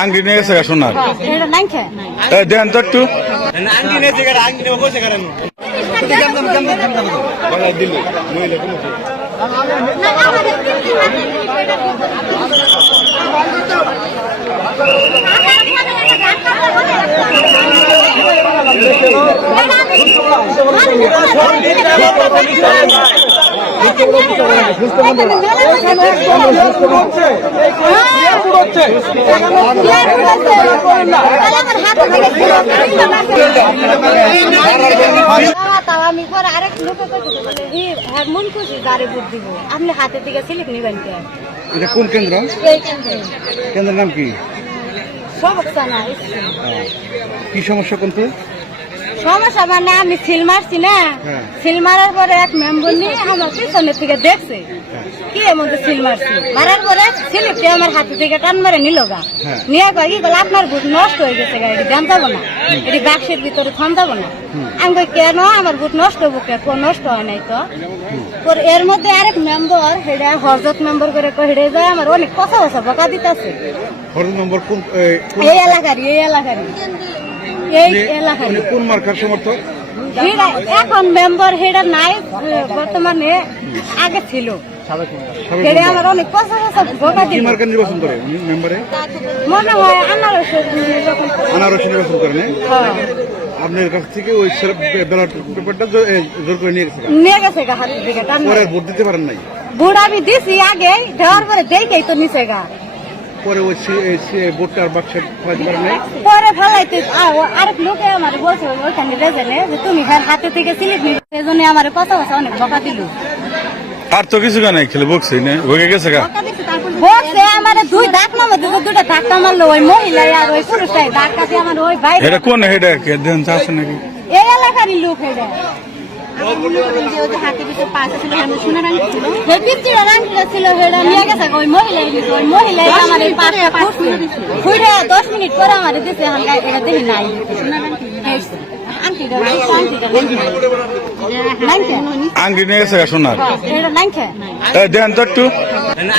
আংটি নিয়ে গেছে সোনার দেন তো একটু আমি পরে আরেক লোকে কইছি বলে ই মন খুশি গাড়ি বুট দিব আপনি হাতে থেকে সিলিক নিবেন কে এটা কোন কেন্দ্র? কেন্দ্রের নাম কি? সমস্যা নাই কি সমস্যা কোনতে সমস্যা মানে আমি সিল মারছি না। হ্যাঁ। সিল মারার পরে এক মেম্বার নিয়ে আমার পিছনের থেকে দেখছে। কি এমন সিল মারছি? মারার পরে সিলিপটি আমার হাতে থেকে টান মারে নিল গা। হ্যাঁ। নিয়ে কয় কি বলে আপনার বুট নষ্ট হয়ে গেছে গা এটি দাম যাব না। এটি বাক্সের ভিতরে থাম যাব না। আমি কই কেন? আমার বুট নষ্ট হব কে? নষ্ট হয় নাই তো? তোর এর মধ্যে আরেক মেম্বার হেডা হরজত মেম্বার করে কই হেডে যায় আমার অনেক কথা কথা বকা দিতেছে। ফোন নম্বর কোন- এই এলাকারই এই এলাকারই। এই উনি কোন মার্কার সমর্থক? এখন মেম্বার হেডা নাই বর্তমানে আগে ছিল। হেডে আমার অনেক পয়সা পয়সা ভোটা দিল। মার্কার নির্বাচন করে মেম্বারে মনে হয় আনারসের আনারস নির্বাচন করেন হ্যাঁ। আপনার কাছ থেকে ওই ব্যালট পেপারটা জোর করে নিয়ে গেছে নিয়ে গেছে হাতের দিকে টান পরে আর ভোট দিতে পারেন নাই? বুড় আমি দিছি আগে দেওয়ার পরে দেখেই তো নিচে গা। পরে ওই সি- বাক্সে পারেন নাই? পরে ফেলাইতে আরেক লোকে আমার বলছে ওইখানে রেজেনে যে তুমি হ্যাঁ হাতে থেকে সিলিপ নিবে সেজন্য আমার কথা কথা অনেক বকা দিল। আর তো কিছু নাই খেলে বকছে না ভোগে গেছে গা। আমার দুই দাগ নামে দুটো দুটো ধাক্কা মারলো ওই মহিলা আর ওই পুরুষটাই। ধাক্কা দিয়ে আমার ওই ভাই এটা কোন হেডা কে? দেন আছে নাকি? এই এলাকারই লোক এটা দশ মিনিট পরে আমার দিছে দেখি নাই আংটি নিয়ে গেছে সোনার দেন তো একটু না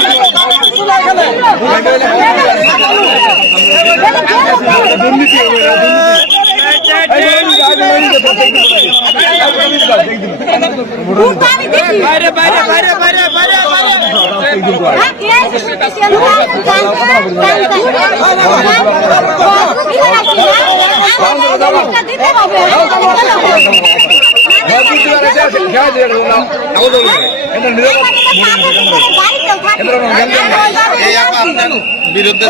বাইরে বাইরে বাইরে বাইরে বাইরে বিরুদ্ধে বিরুদ্ধে